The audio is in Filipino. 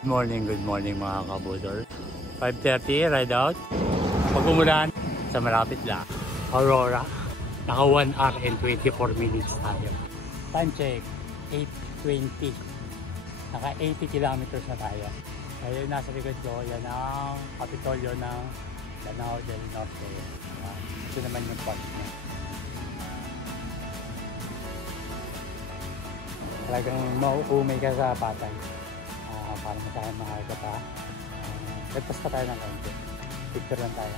Good morning mga kabudol. 5:30, ride out. Pag umulan, sa malapit lang. Aurora. Naka 1 hour and 24 minutes tayo. Time check, 8:20. Naka 80 kilometers na tayo. Ayun, nasa likod ko, yan ang Kapitolyo ng Lanao del Norte. Ito naman yung park niya. Talagang mauumay ka sa Patay. Para masaya mahal ka pa. Lagpas pa tayo ng konti. Picture lang tayo.